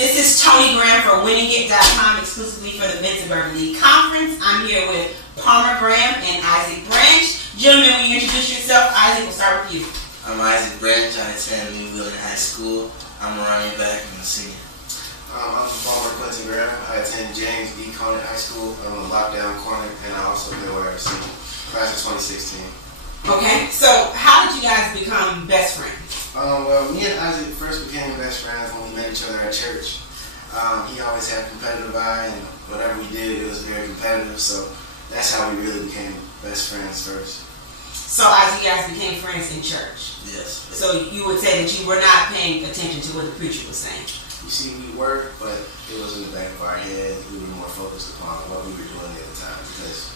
This is Tony Graham for WinningIt.com, exclusively for the Vincennes League Conference. I'm here with Palmer Graham and Isaac Branch. Gentlemen, will you introduce yourself? Isaac, we'll start with you. I'm Isaac Branch. I attend New Wheeling High School. I'm a running back and a senior. I'm Palmer Quentin Graham. I attend James B. Conant High School. I'm a lockdown corner, and I also been where I've seen class of 2016. Okay, so how did you guys become best friends? Well, me and Isaac first became best friends when we met each other at church. He always had a competitive eye, and whatever we did, it was very competitive. So that's how we really became best friends first. So as you guys became friends in church? Yes. So you would say that you were not paying attention to what the preacher was saying? You see, we were, but it was in the back of our head. We were more focused upon what we were doing at the time because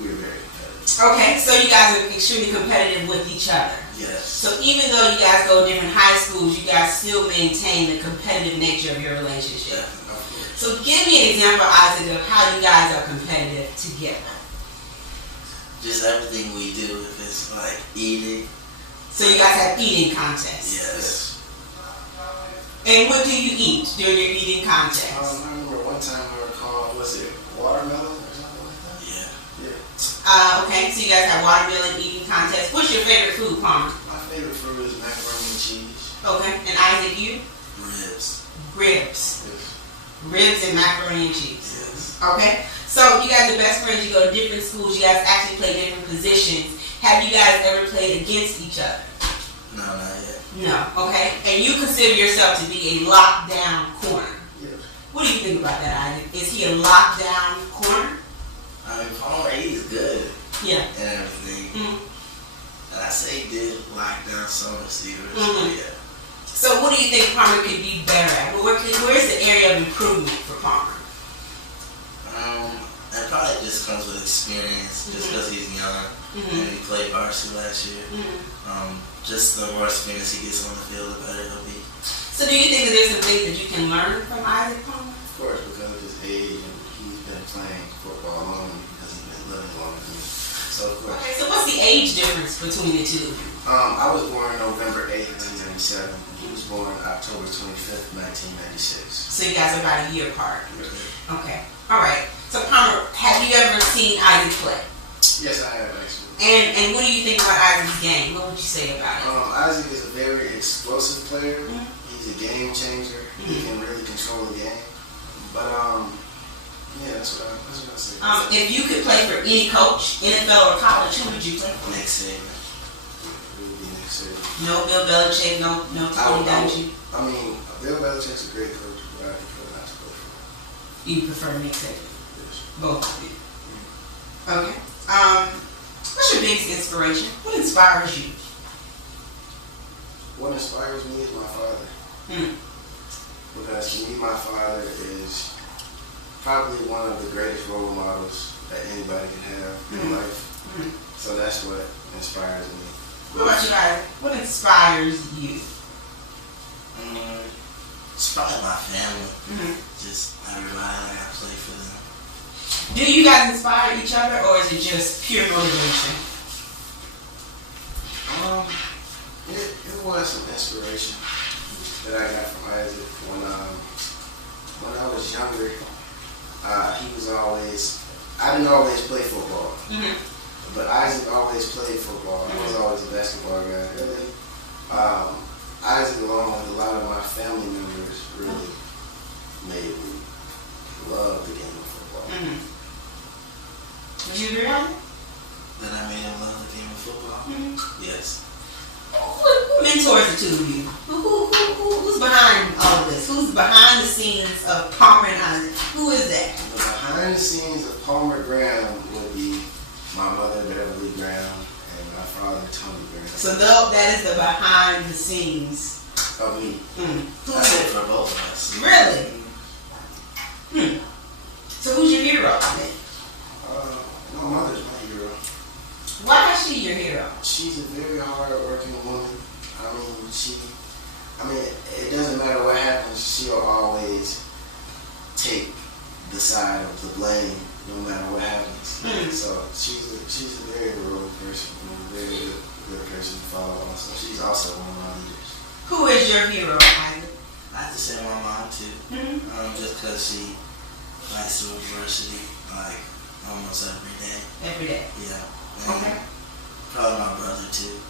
we were very competitive. Okay, so you guys are extremely competitive with each other. Yes. So even though you guys go to different high schools, you guys still maintain the competitive nature of your relationship. Yeah, of course. So give me an example, Isaac, of how you guys are competitive together. Just everything we do, if it's like eating. So you guys have eating contests. Yes. And what do you eat during your eating contest? I remember one time we were called, what's it, watermelon or something like that? Yeah. Okay, so you guys have watermelon eating contest. What's your favorite food, Palmer? My favorite food is macaroni and cheese. Okay, and Isaac, you? Ribs. Ribs. Yes. Ribs and macaroni and cheese. Yes. Okay, so you guys are best friends. You go to different schools. You guys actually play different positions. Have you guys ever played against each other? No, not yet. No. Okay, and you consider yourself to be a lockdown corner. Yes. What do you think about that, Isaac? Is he a lockdown corner? I mean, Palmer, he's good Yeah. and everything. Mm-hmm. And I say he did lock down some receivers. Mhm. Yeah. So what do you think Palmer could be better at? Where's the area of improvement for Palmer? It probably just comes with experience, just because he's young and he played varsity last year. Just the more experience he gets on the field, the better he'll be. So do you think that there's some things that you can learn from Isaac Palmer? Of course, because of his age, and he's been playing football longer because he's been living longer than me. So, of course. Okay, so what's the age difference between the two of you? I was born November 8th, 1997. He was born October 25th, 1996. So you guys are about a year apart. Okay. All right. So Palmer, have you ever seen Isaac play? Yes, I have actually. And what do you think about Isaac's game? What would you say about it? Isaac is a very explosive player. He's a game changer. He can really control the game. But yeah, that's what I say. If you could play for any coach, NFL or college, who would you play for? Nick Saban. It would be Nick Saban. No Bill Belichick, no Tony Dungy. I mean, Bill Belichick's a great coach, but I prefer not to coach for him. You prefer Nick Saban? Yes. Both of you. Okay. What's your biggest inspiration? What inspires you? What inspires me is my father. Because to me, my father is probably one of the greatest role models that anybody can have in life. So that's what inspires me. What about you guys? What inspires you? It's probably my family. Just everybody I play for them. Do you guys inspire each other, or is it just pure motivation? It was some inspiration that I got from Isaac when I was younger. He was always, I didn't always play football, but Isaac always played football. I was always a basketball guy. Really, Isaac, along with a lot of my family members, really made me love the game of football. Would you agree on it? That I made him love the game of football? Yes. Who mentors the two of you? Who's behind all of this? Who's behind the scenes of Palmer and Isaac? Who is that? The behind the scenes of Palmer Graham would be my mother, Beverly Graham, and my father, Tony Graham. So that is the behind the scenes Of me. That's it for both of us. Really? So who's your hero? My mother's my hero. Why is she your hero? She's a very hard-working woman. It doesn't matter what happens, she'll always take the side of the blame, no matter what happens. So she's a very heroic person, and a very good person to follow. Also, she's also one of my leaders. Who is your hero, Isaac? I have to say my mom too. Just because she likes the adversity, like almost every day. Every day. Yeah. Okay. Probably my brother too.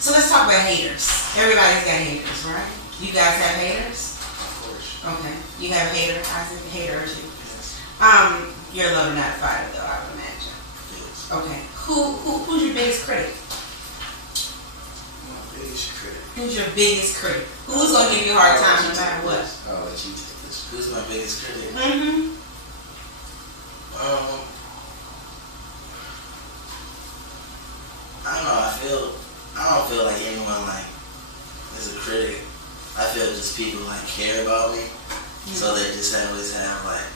So let's talk about haters. Everybody's got haters, right? You guys have haters? Of course. Okay. You have a hater? I said hater too. Yes. You're a lover, not a fighter, though, I would imagine. Yes. Okay. Who's your biggest critic? My biggest critic. Who's your biggest critic? Who's gonna give you a hard time no matter what? I'll let you take this. Who's my biggest critic? Mm-hmm. I don't know. I don't feel like anyone like is a critic. I feel just people like care about me, so they just always have like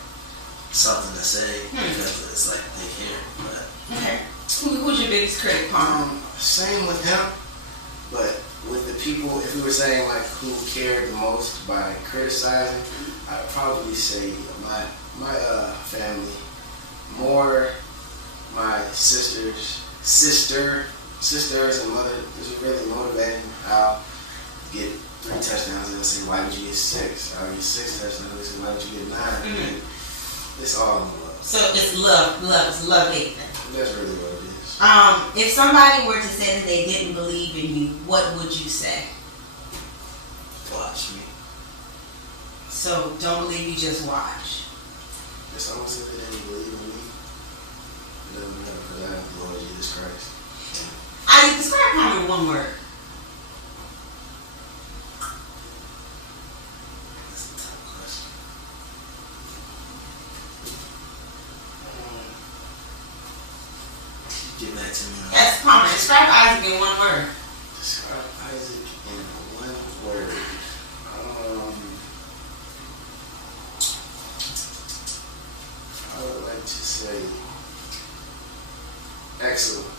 something to say because it's like they care. But Okay. Who's your biggest critic, Palmer? Same with him, but with the people, if we were saying like who cared the most by criticizing, I'd probably say my family, more my sisters and mother. This is really motivating. I'll get 3 touchdowns and they'll say, why did you get 6? I'll get 6 touchdowns and they'll say, why did you get 9? It's all in love. So it's love. It's a love-hate thing. That's really what it is. If somebody were to say that they didn't believe in you, what would you say? watch me. So don't believe you, just watch. If someone said they didn't believe in me, it doesn't matter because I have the Lord Jesus Christ. I describe him in one word. That's a tough question. Get back to me. Yes, Palmer. Describe Isaac in one word. Describe Isaac in one word. I would like to say excellent.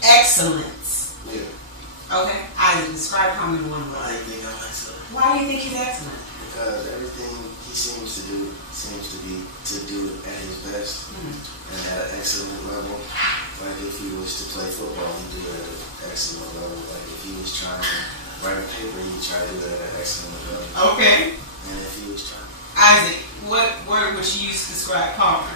Excellence. Yeah. Okay. Isaac, describe him in one Why do word. you think I'm excellent? Why do you think he's excellent? Because everything he seems to do it at his best and at an excellent level. Like if he was to play football, he'd do it at an excellent level. Like if he was trying to write a paper, he'd try to do it at an excellent level. Okay. And if he was trying, Isaac, what word would you use to describe Palmer?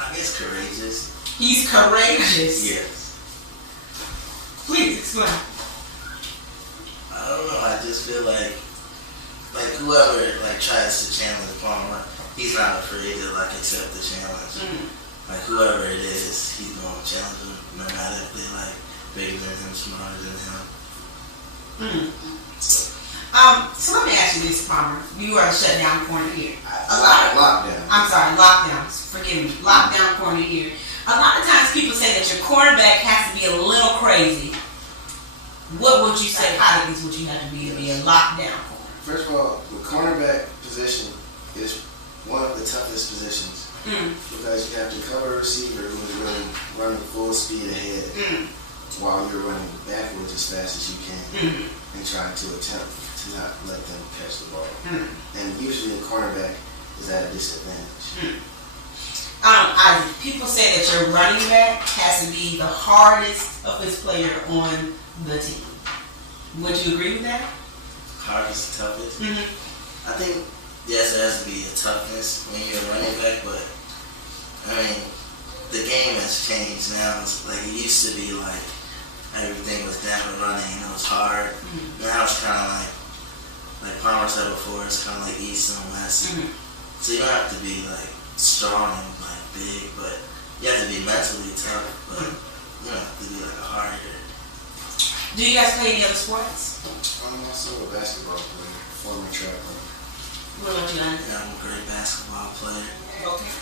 I guess courageous. He's courageous. Yes. Please explain. I don't know. I just feel like whoever like tries to challenge Palmer, he's not afraid to like accept the challenge. Like whoever it is, he's gonna challenge them, no matter if they like bigger than him, smarter than him. So let me ask you this, Palmer. You are a shutdown corner here. A lot of lockdown. I'm sorry, lockdowns. Forgive me. Lockdown corner here. A lot of times people say that your cornerback has to be a little crazy. What would you say qualities would you have to be a lockdown corner? First of all, the cornerback position is one of the toughest positions because you have to cover a receiver who's really running full speed ahead while you're running backwards as fast as you can and trying to attempt to not let them catch the ball. And usually a cornerback is at a disadvantage. People say that your running back has to be the hardest offensive player on the team. Would you agree with that? Hardest, toughest. I think yes, there has to be a toughness when you're a running back, but I mean the game has changed now. It's like it used to be like everything was down and running and it was hard. Now it's kind of like Palmer said before, it's kind of like east and west. So you don't have to be like strong and like big, but you have to be mentally tough. But you don't have to be like a hard hitter. Do you guys play any other sports? I'm also a basketball player, former track runner. What about you, Andy? Yeah, I'm a great basketball player. Okay.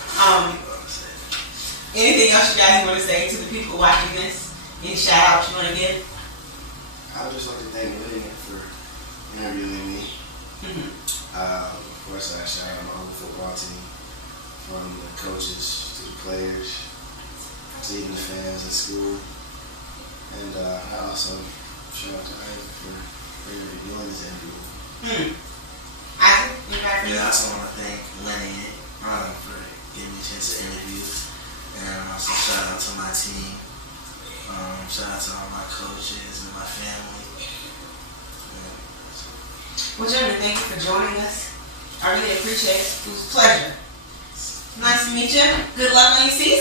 Anything else you guys want to say to the people watching this? Any shout outs you want to give? I would just like to thank Whitney for interviewing me. Of course, I shout out my whole football team, from the coaches to the players, to even the fans at school. And I also shout out to Isaac for doing this interview. Isaac, anybody? Yeah, I also want to thank Lenny for giving me a chance to interview. And also shout out to my team. Shout out to all my coaches and my family. Yeah. Well, gentlemen, thank you for joining us. I really appreciate it. It was a pleasure. Nice to meet you. Good luck on your season.